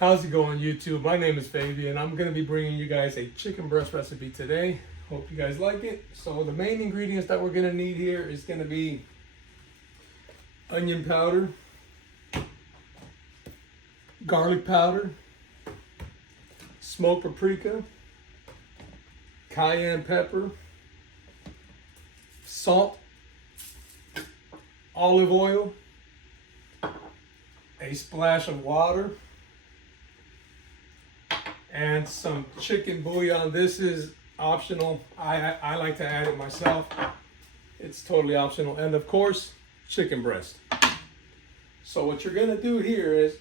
How's it going, YouTube? My name is Fabian. I'm going to be bringing you guys a chicken breast recipe today. Hope you guys like it. So the main ingredients that we're going to need here is going to be onion powder, garlic powder, smoked paprika, cayenne pepper, salt, olive oil, a splash of water, and some chicken bouillon. This is optional. I like to add it myself. It's totally optional. And of course, chicken breast. So what you're gonna do here is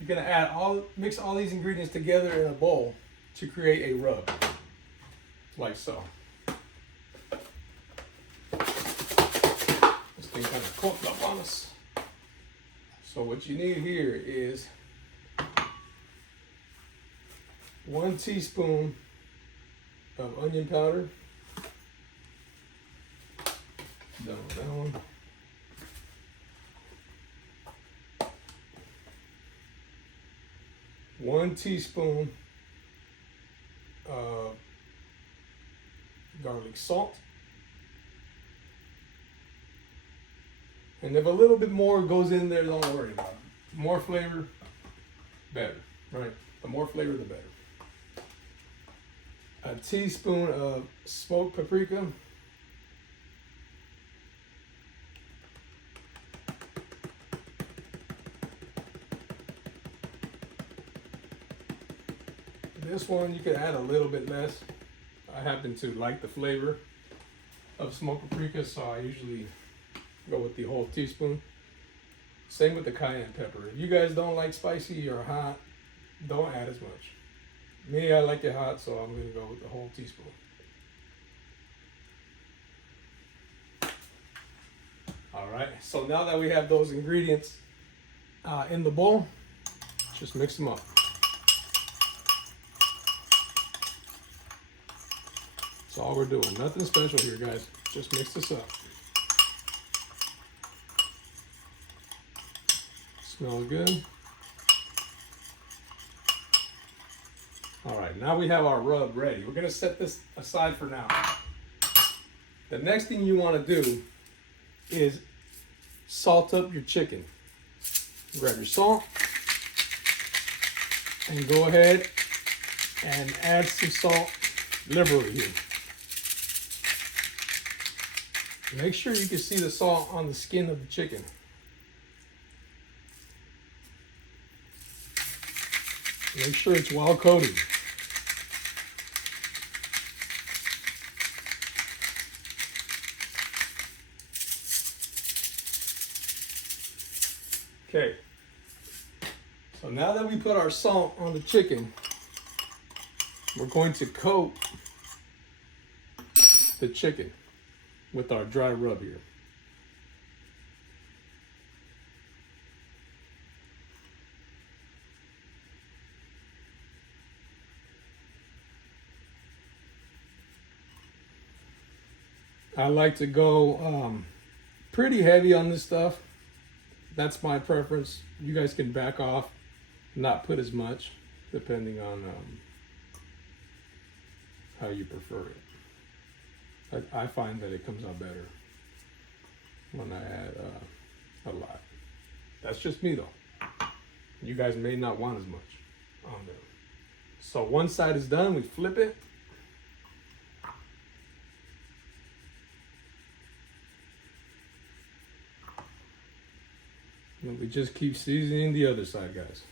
you're gonna mix all these ingredients together in a bowl to create a rub, like so. This thing kind of cooked up on us. So what you need here is 1 teaspoon of onion powder. Done with that one. 1 teaspoon of garlic salt. And if a little bit more goes in there, don't worry about it. More flavor, better, right? The more flavor, the better. A teaspoon of smoked paprika. This one you could add a little bit less. I happen to like the flavor of smoked paprika, so I usually go with the whole teaspoon. Same with the cayenne pepper. If you guys don't like spicy or hot, don't add as much. Me, I like it hot, so I'm gonna go with the whole teaspoon. All right, so now that we have those ingredients in the bowl, just mix them up. That's all we're doing. Nothing special here, guys. Just mix this up. Smells good. All right, now we have our rub ready. We're gonna set this aside for now. The next thing you wanna do is salt up your chicken. Grab your salt and go ahead and add some salt liberally here. Make sure you can see the salt on the skin of the chicken. Make sure it's well coated. Okay, so now that we put our salt on the chicken, we're going to coat the chicken with our dry rub here. I like to go pretty heavy on this stuff. That's my preference. You guys can back off, not put as much, depending on how you prefer it. I find that it comes out better when I add a lot. That's just me though. You guys may not want as much on there. So one side is done, we flip it. And we just keep seasoning the other side, guys.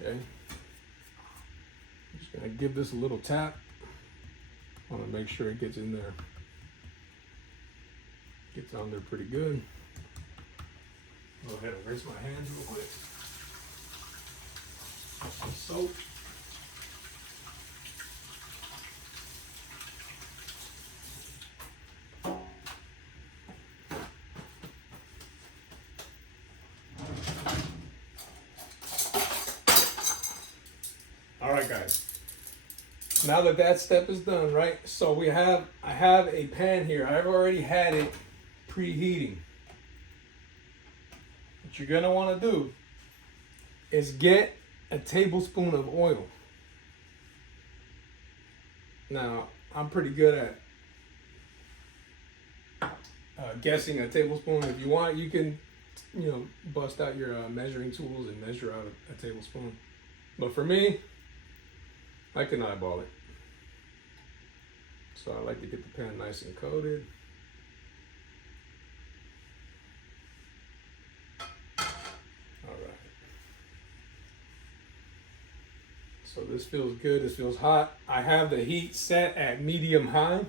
Okay. Just gonna give this a little tap. I want to make sure it gets in there. Gets on there pretty good. Go ahead and rinse my hands real quick. Some soap. All right, guys. Now that that step is done, right? So I have a pan here. I've already had it preheating. What you're gonna want to do is get a tablespoon of oil. Now, I'm pretty good at guessing a tablespoon. If you want, you can, bust out your measuring tools and measure out a tablespoon. But for me, I can eyeball it. So I like to get the pan nice and coated. All right. So this feels good. This feels hot. I have the heat set at medium high.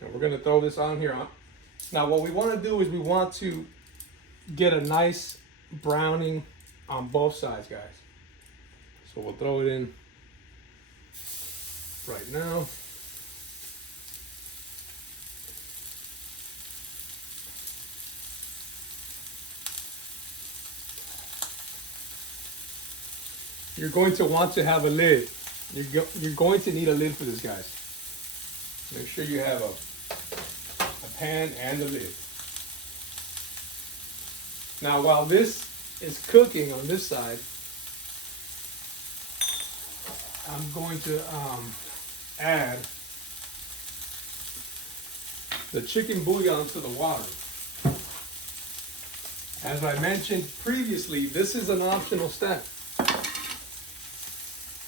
And we're going to throw this on here. Now what we want to do is we want to get a nice browning on both sides, guys. So we'll throw it in right now. You're going to want to have a lid. You're going to need a lid for this, guys. Make sure you have a pan and a lid. Now, while this is cooking on this side, I'm going to add the chicken bouillon to the water. As I mentioned previously, this is an optional step.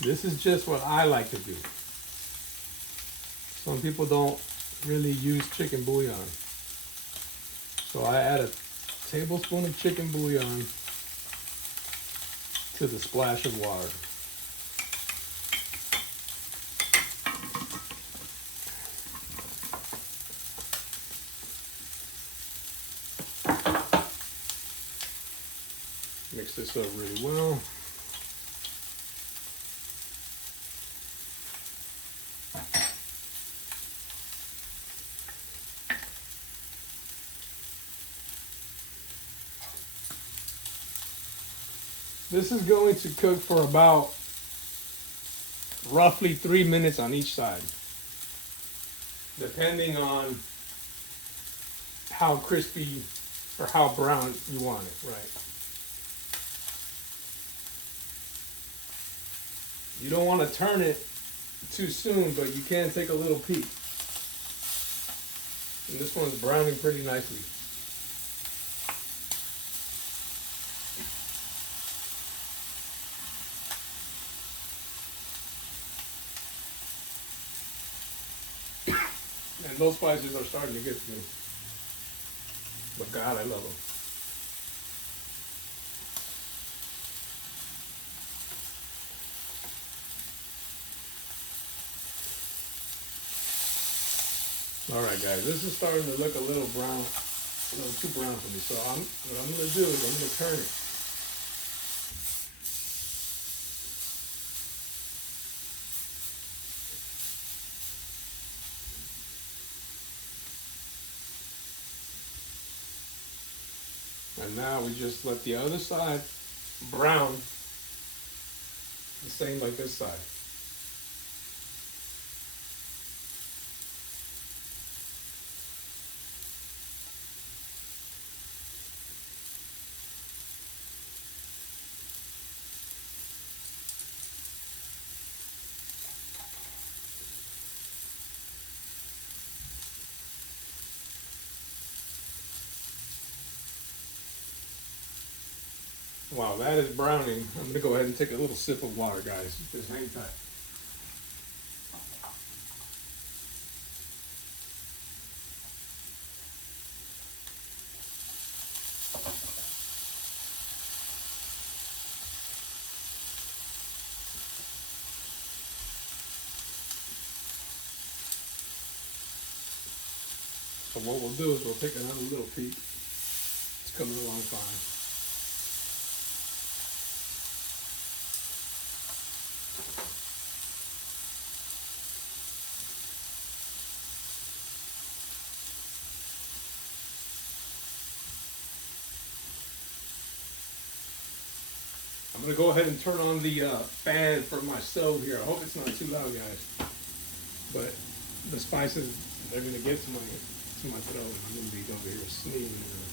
This is just what I like to do. Some people don't really use chicken bouillon. So I add a tablespoon of chicken bouillon to the splash of water. Mix this up really well. This is going to cook for about roughly 3 minutes on each side, depending on how crispy or how brown you want it, right? You don't want to turn it too soon, but you can take a little peek. And this one's browning pretty nicely. And those spices are starting to get to me. But God, I love them. All right, guys, this is starting to look a little brown, a little too brown for me. So what I'm going to do is I'm going to turn it. And now we just let the other side brown the same like this side. While that is browning, I'm going to go ahead and take a little sip of water, guys. Just hang tight. So what we'll do is we'll take another little peek. It's coming along fine. I'm gonna go ahead and turn on the fan for my stove here. I hope it's not too loud, guys. But the spices, they're gonna get to my throat. I'm gonna be over here sneezing in the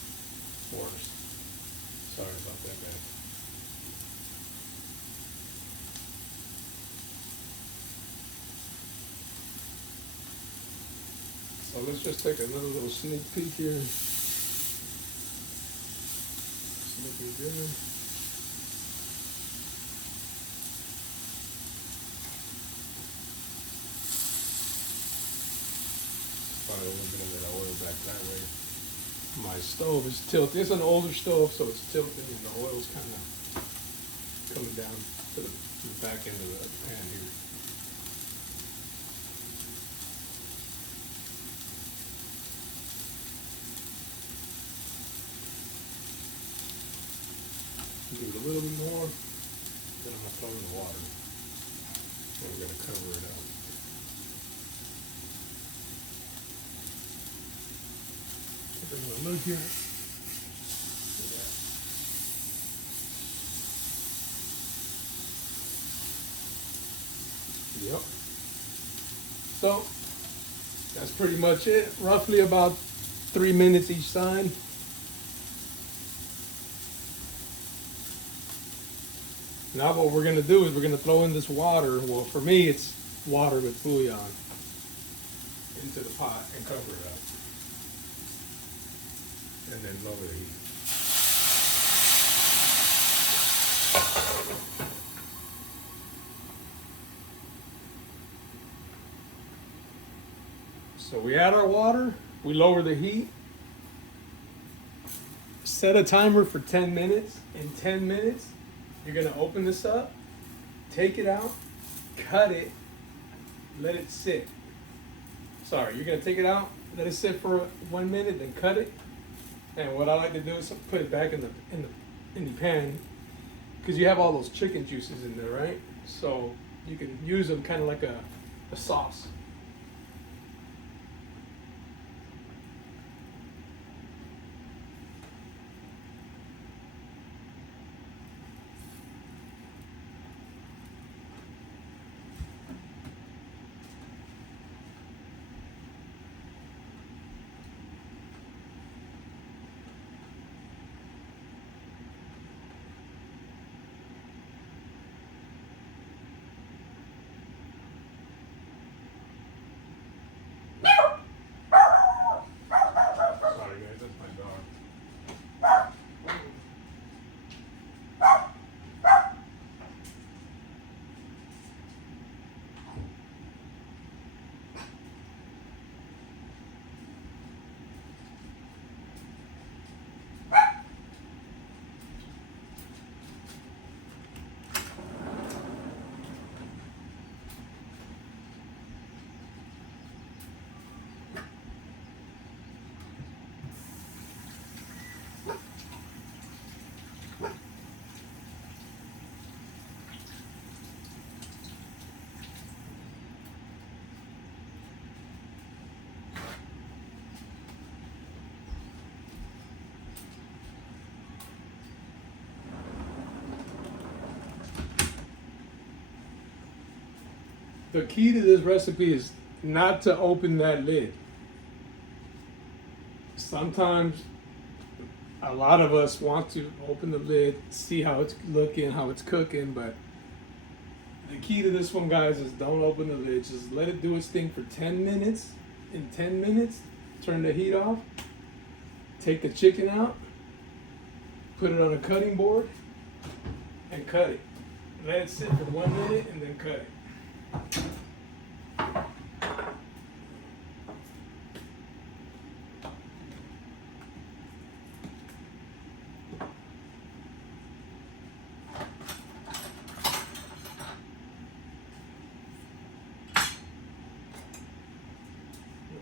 forest. Sorry about that, guys. So let's just take another little sneak peek here. It's looking good. Probably a little bit of that oil back that way. My stove is tilted. It's an older stove, so it's tilted, and the oil's kind of coming down to the back end of the pan here. Do it a little bit more, then I'm gonna throw in the water. And we're gonna cover it up. Take a look here. Yep. So that's pretty much it. Roughly about 3 minutes each side. Now what we're gonna do is we're gonna throw in this water. Well, for me, it's water with bouillon into the pot and cover it up, and then lower the heat. So we add our water, we lower the heat, set a timer for 10 minutes. In 10 minutes, you're gonna open this up, take it out, cut it, let it sit. Sorry, you're gonna take it out, let it sit for 1 minute, then cut it. And what I like to do is put it back in the pan, because you have all those chicken juices in there, right? So you can use them kind of like a sauce. The key to this recipe is not to open that lid. Sometimes a lot of us want to open the lid, see how it's looking, how it's cooking, but the key to this one, guys, is don't open the lid. Just let it do its thing for 10 minutes. In 10 minutes, turn the heat off, take the chicken out, put it on a cutting board, and cut it. Let it sit for 1 minute and then cut it.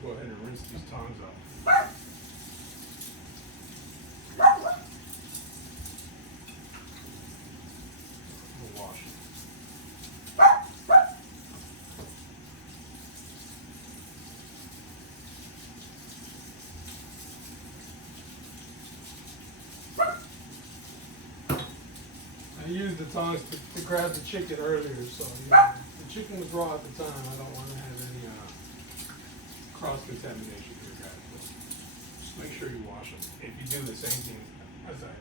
Go ahead and rinse these tongs off. We'll wash it. I use the tongs to grab the chicken earlier. So you know, the chicken was raw at the time. I don't want to have any cross contamination here, guys. But just make sure you wash them if you do the same thing as I do.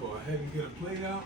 Go ahead and get a plate out.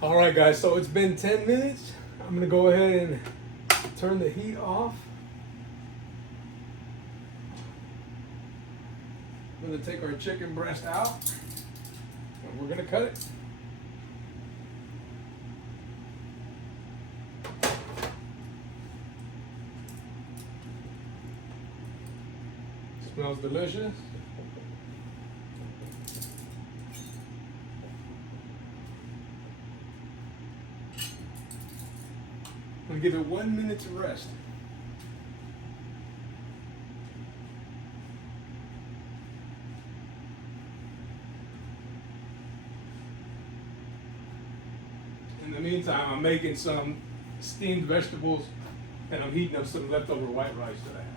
All right, guys, so it's been 10 minutes. I'm gonna go ahead and turn the heat off. I'm gonna take our chicken breast out and we're gonna cut it. Smells delicious. I'm gonna give it 1 minute to rest. In the meantime, I'm making some steamed vegetables and I'm heating up some leftover white rice that I have.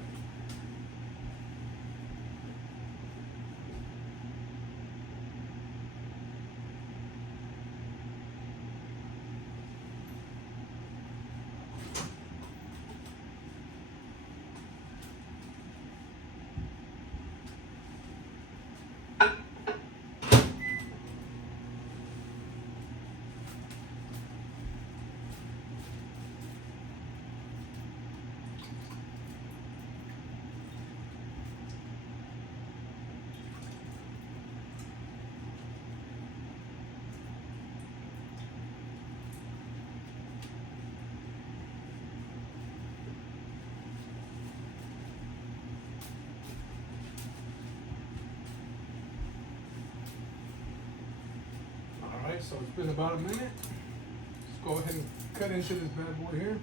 Alright, so it's been about a minute. Let's go ahead and cut into this bad boy here.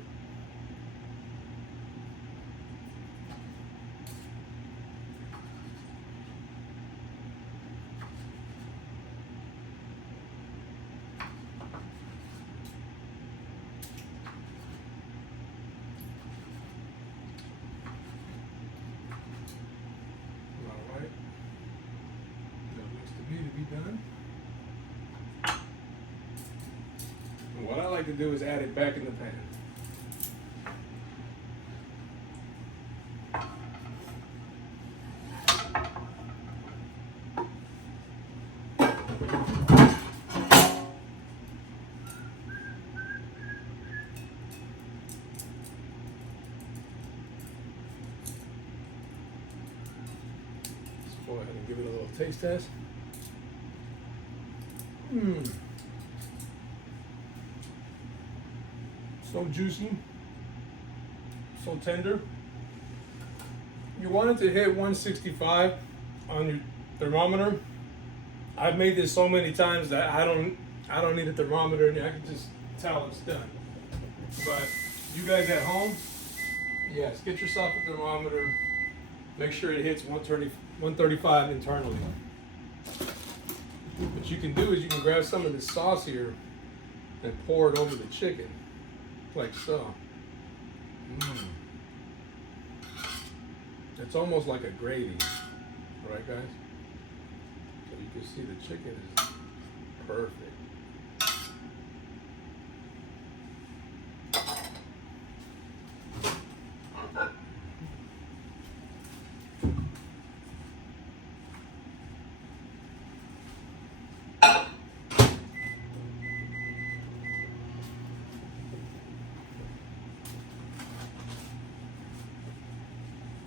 Alright. That looks to me to be done. And what I like to do is add it back in the pan. Go ahead and give it a little taste test. So juicy, so tender. You want it to hit 165 on your thermometer. I've made this so many times that I don't need a thermometer and I can just tell it's done. But you guys at home, yes, get yourself a thermometer. Make sure it hits 135 internally. What you can do is you can grab some of this sauce here and pour it over the chicken, like so. It's almost like a gravy, right, guys? So you can see the chicken is perfect.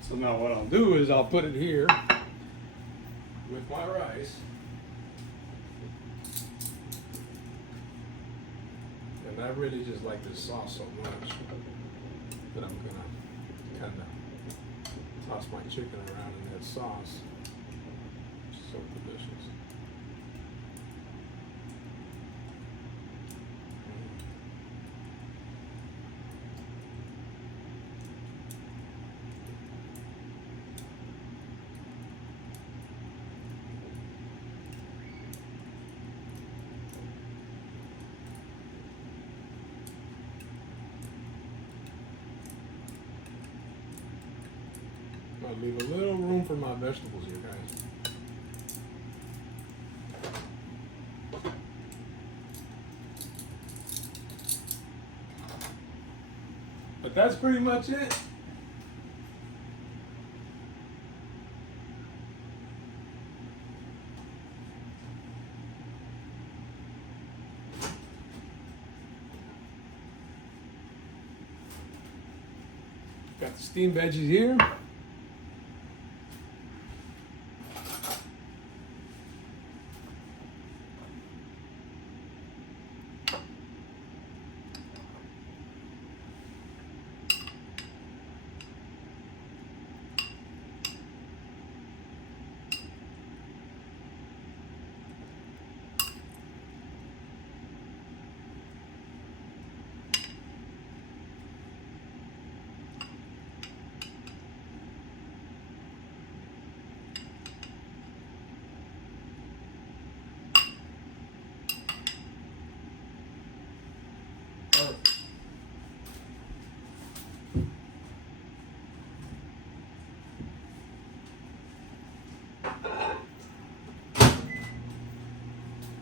So now what I'll do is I'll put it here with my rice. And I really just like this sauce so much that I'm gonna kind of toss my chicken around in that sauce. It's so delicious. I'll leave a little room for my vegetables here, guys. But that's pretty much it. Got the steamed veggies here.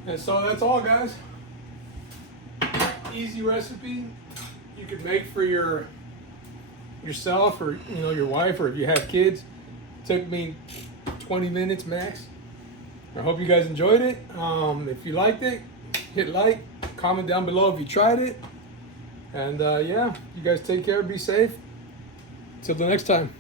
And so that's all, guys. Easy recipe you could make for yourself, or your wife, or if you have kids. Took me 20 minutes max. I hope you guys enjoyed it. If you liked it, hit like, comment down below if you tried it. And yeah, you guys take care, be safe. Till the next time.